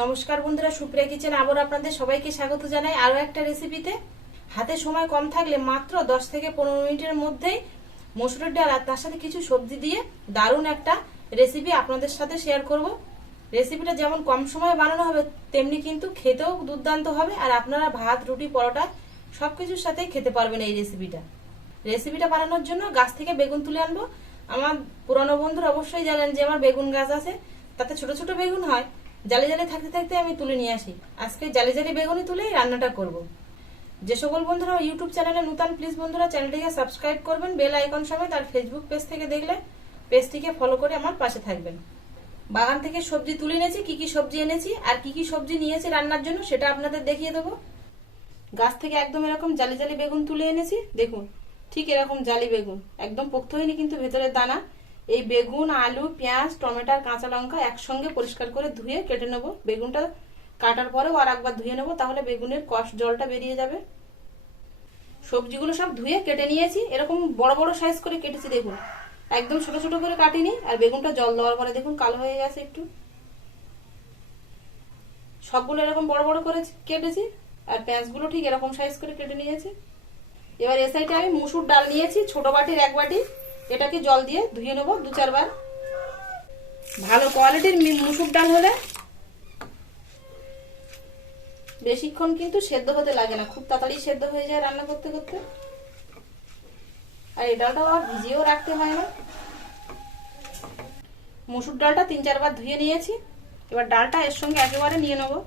নমস্কার বন্ধুরা, সুপ্রিয়া কিচেন আবার আপনাদের সবাইকে স্বাগত জানাই আরো একটা রেসিপিতে। হাতে সময় কম থাকলে মাত্র 10 থেকে 15 মিনিটের মধ্যেই মসুরের ডাল আর তার সাথে কিছু সবজি দিয়ে দারুণ একটা রেসিপি আপনাদের সাথে শেয়ার করব। রেসিপিটা যেমন কম সময়ে বানানো হবে তেমনি কিন্তু খেতেও দুর্দান্ত হবে, আর আপনারা ভাত, রুটি, পরোটা সবকিছুর সাথেই খেতে পারবেন এই রেসিপিটা বানানোর জন্য গাছ থেকে বেগুন তুলে আনবো। আমার পুরানো বন্ধুরা অবশ্যই জানেন যে আমার বেগুন গাছ আছে, তাতে ছোট ছোট বেগুন হয়। জালি জালি থাকতে থাকতে আমি তুলে নিয়ে আসি। আজকে জালি জালি বেগুনি তুলেই রান্নাটা করব। যে সকল বন্ধুরা ইউটিউব চ্যানেলে নতুন, প্লিজ বন্ধুরা চ্যানেলটিকে সাবস্ক্রাইব করবেন বেল আইকন সমেত, আর ফেসবুক পেজ থেকে দেখলে পেজটিকে ফলো করে আমার পাশে থাকবেন। বাগান থেকে সবজি তুলে এনেছি, কি কি সবজি এনেছি আর কি কি সবজি নিয়েছি রান্নার জন্য সেটা আপনাদের দেখিয়ে দেবো। গাছ থেকে একদম এরকম জালি জালি বেগুন তুলে এনেছি, দেখুন ঠিক এরকম জালি বেগুন, একদম পোক্ত হয়নি কিন্তু ভেতরের দানা। এই বেগুন, আলু, পেঁয়াজ, টমেটো, কাঁচা লঙ্কা একসঙ্গে পরিষ্কার করে ধুয়ে কেটে নেবো। বেগুনটা কাটার পরেও আর একবার ধুয়ে নেবো, তাহলে বেগুনের কষ জলটা বেরিয়ে যাবে। সবজিগুলো সব ধুয়ে কেটে নিয়েছি, এরকম বড় বড় সাইজ করে কেটেছি, দেখুন একদম ছোট ছোট করে কাটিনি। আর বেগুনটা জল দেওয়ার পরে দেখুন কালো হয়ে গেছে একটু। সবগুলো এরকম বড় বড় করে কেটেছি, আর পেঁয়াজগুলো ঠিক এরকম সাইজ করে কেটে নিয়েছি। এবার এ সাইডে আমি মুসুর ডাল নিয়েছি, ছোট বাটির 1 বাটি। এটাকে জল দিয়ে ধুয়ে নেবো 2-4 বার। ভালো কোয়ালিটির মুসুর ডাল হলে বেশিক্ষণ কিন্তু সেদ্ধ হতে লাগে না, খুব তাড়াতাড়ি সেদ্ধ হয়ে যায় রান্না করতে করতে। আর এই ডালটা আর ভিজিয়েও রাখতে হয় না। মুসুর ডালটা 3-4 বার ধুয়ে নিয়েছি। এবার ডালটা এর সঙ্গে একেবারে নিয়ে নেবো।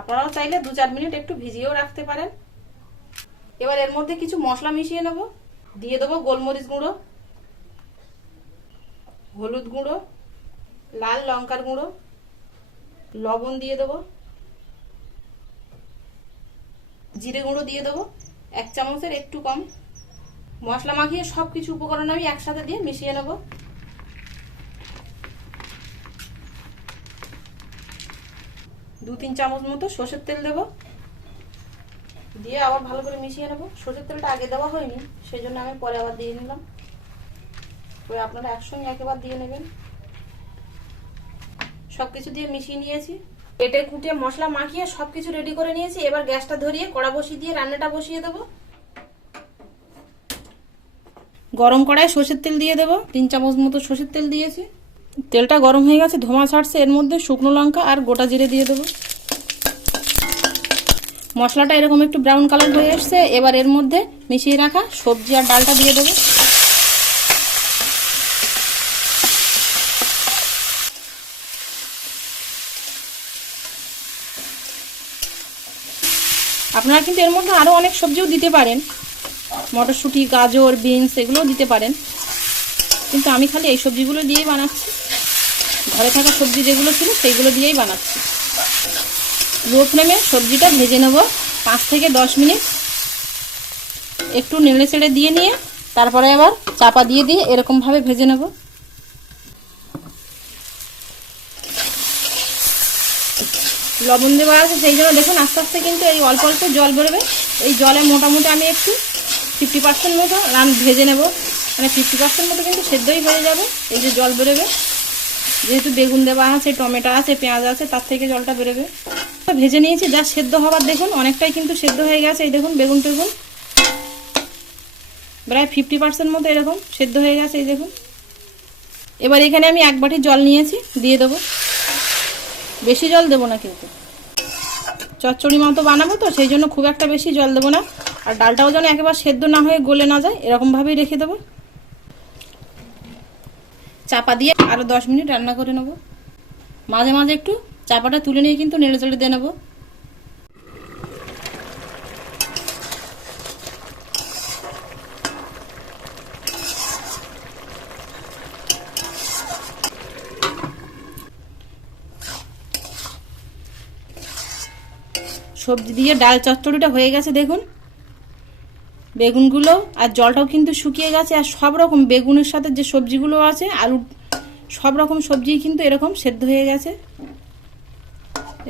আপনারাও চাইলে 2-4 মিনিট একটু ভিজিয়েও রাখতে পারেন। এবার এর মধ্যে কিছু মশলা মিশিয়ে নেব। দিয়ে দেবো গোলমরিচ গুঁড়ো, হলুদ গুঁড়ো, লাল লঙ্কার গুঁড়ো, লবণ দিয়ে দেবো, জিরে গুঁড়ো দিয়ে দেবো 1 চামচের একটু কম। মশলা মাখিয়ে সবকিছু উপকরণ আমি একসাথে দিয়ে মিশিয়ে নেব। দু 3 চামচ মতো সর্ষের তেল দেবো, দিয়ে আবার ভালো করে মিশিয়ে নেব। সর্ষের তেলটা আগে দেওয়া হয়নি, সেই জন্য আমি পরে আবার দিয়ে নিলাম। তো আপনারা একসঙ্গে একেবারে দিয়ে নেবেন। সবকিছু দিয়ে মিশিয়ে নিয়েছি, কেটে কুটে মশলা মাখিয়ে সবকিছু রেডি করে নিয়েছি। এবার গ্যাসটা ধরিয়ে কড়া বসিয়ে দিয়ে রান্নাটা বসিয়ে দেবো। গরম কড়ায় সর্ষের তেল দিয়ে দেবো, 3 চামচ মতো সর্ষের তেল দিয়েছি। তেলটা গরম হয়ে গেছে, ধোঁয়া ছাড়ছে। এর মধ্যে শুকনো লঙ্কা আর গোটা জিরে দিয়ে দেবো। মশলাটা এরকম একটু ব্রাউন কালার হয়ে এসছে। এবার এর মধ্যে মিশিয়ে রাখা সবজি আর ডালটা দিয়ে দেবো। আপনারা কিন্তু এর মধ্যে আরো অনেক সবজিও দিতে পারেন, মটরশুঁটি, গাজর, বিনস এগুলোও দিতে পারেন, কিন্তু আমি খালি এই সবজিগুলো দিয়েই বানাচ্ছি। ঘরে থাকা সবজি যেগুলো ছিল সেইগুলো দিয়েই বানাচ্ছি। লো ফ্লেমে সবজিটা ভেজে নেব 5 থেকে 10 মিনিট। একটু নেড়ে চেড়ে দিয়ে নিয়ে তারপরে আবার চাপা দিয়ে দিয়ে এরকমভাবে ভেজে নেব। লবণ দেওয়া আছে সেই জন্য দেখুন আস্তে আস্তে কিন্তু এই অল্প অল্প জল বেরোবে। এই জলে মোটামুটি আমি একটু 50% মতো ভেজে নেব, মানে 50% মতো কিন্তু সেদ্ধই হয়ে যাবে। এই যে জল বেরোবে, যেহেতু বেগুন দেওয়া আছে, টমেটো আছে, পেঁয়াজ আছে, তার থেকে জলটা বেরোবে। ভেজে নিয়েছি, যা সেদ্ধ হবার দেখুন অনেকটাই কিন্তু সেদ্ধ হয়ে গেছে। এই দেখুন বেগুন টেগুন প্রায় 50% মতো এরকম সেদ্ধ হয়ে গেছে, এই দেখুন। এবার এখানে আমি 1 বাটি জল নিয়েছি, দিয়ে দেবো। বেশি জল দেবো না, কিন্তু চচ্চড়ি মতো বানাবো তো সেই জন্য খুব একটা বেশি জল দেবো না। আর ডালটাও যেন একেবারে সেদ্ধ না হয়ে গলে না যায়, এরকমভাবেই রেখে দেবো। চাপা দিয়ে আরও 10 মিনিট রান্না করে নেব। মাঝে মাঝে একটু চাপাটা তুলে নিয়ে কিন্তু নেড়ে চেড়ে দিয়ে নেব। সবজি দিয়ে ডাল চচ্চড়িটা হয়ে গেছে, দেখুন বেগুনগুলো আর জলটাও কিন্তু শুকিয়ে গেছে। আর সব রকম বেগুনের সাথে যে সবজিগুলো আছে, আলু, সব রকম সবজি কিন্তু এরকম সেদ্ধ হয়ে গেছে।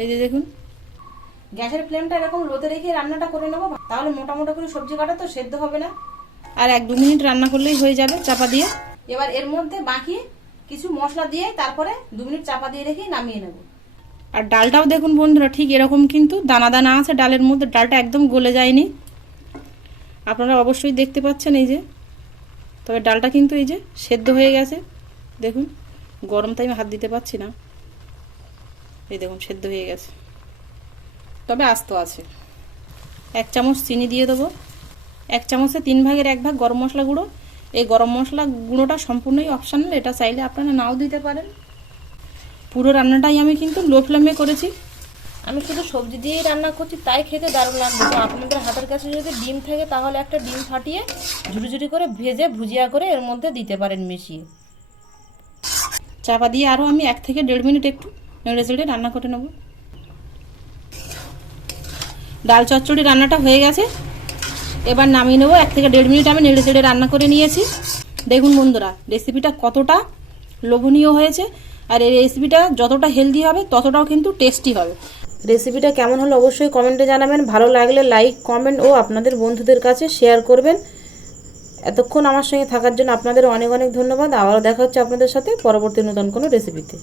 এই যে দেখুন, গ্যাসের ফ্লেমটা এরকম লোতে রেখে রান্নাটা করে নেবো, তাহলে মোটা মোটা করে সবজি কাটা তো সেদ্ধ হবে না। আর 1-2 মিনিট রান্না করলেই হয়ে যাবে চাপা দিয়ে। এবার এর মধ্যে বাকি কিছু মশলা দিয়ে তারপরে 2 মিনিট চাপা দিয়ে রেখে নামিয়ে নেব। আর ডালটাও দেখুন বন্ধুরা ঠিক এরকম কিন্তু দানা দানা আছে ডালের মধ্যে, ডালটা একদম গলে যায়নি। আপনারা অবশ্যই দেখতে পাচ্ছেন এই যে, তবে ডালটা কিন্তু এই যে সেদ্ধ হয়ে গেছে। দেখুন গরম তাই আমি হাত দিতে পারছি না, এই দেখুন সেদ্ধ হয়ে গেছে, তবে আস্ত আছে। 1 চামচ চিনি দিয়ে দেবো। 1 চামচে 3 ভাগের 1 ভাগ গরম মশলা গুঁড়ো। এই গরম মশলা গুঁড়োটা সম্পূর্ণই অপশনাল, এটা চাইলে আপনারা নাও দিতে পারেন। পুরো রান্নাটাই আমি কিন্তু লো ফ্লেমে করেছি। আমি শুধু সবজি দিয়েই রান্না করছি, তাই খেতে দারুণ লাগবে। তো আপনাদের হাতের কাছে যদি ডিম থাকে তাহলে একটা ডিম ফাটিয়ে ঝুড়ি করে ভেজে ভুজিয়া করে এর মধ্যে দিতে পারেন মিশিয়ে। চাপা দিয়ে আরও আমি 1 থেকে 1.5 মিনিট একটু নেড়ে চেড়ে রান্না করে নেব। ডাল চচ্চড়ি রান্নাটা হয়ে গেছে, এবার নামিয়ে নেবো। 1 থেকে 1.5 মিনিট আমি নেড়ে চেড়ে রান্না করে নিয়েছি। দেখুন বন্ধুরা রেসিপিটা কতটা লোভনীয় হয়েছে, আর এই রেসিপিটা যতটা হেলদি হবে ততটাও কিন্তু টেস্টি হবে। রেসিপিটা কেমন হলো অবশ্যই কমেন্টে জানাবেন। ভালো লাগলে লাইক, কমেন্ট ও আপনাদের বন্ধুদের কাছে শেয়ার করবেন। এতক্ষণ আমার সঙ্গে থাকার জন্য আপনাদের অনেক অনেক ধন্যবাদ। আবারও দেখা হচ্ছে আপনাদের সাথে পরবর্তী নতুন কোনো রেসিপিতে।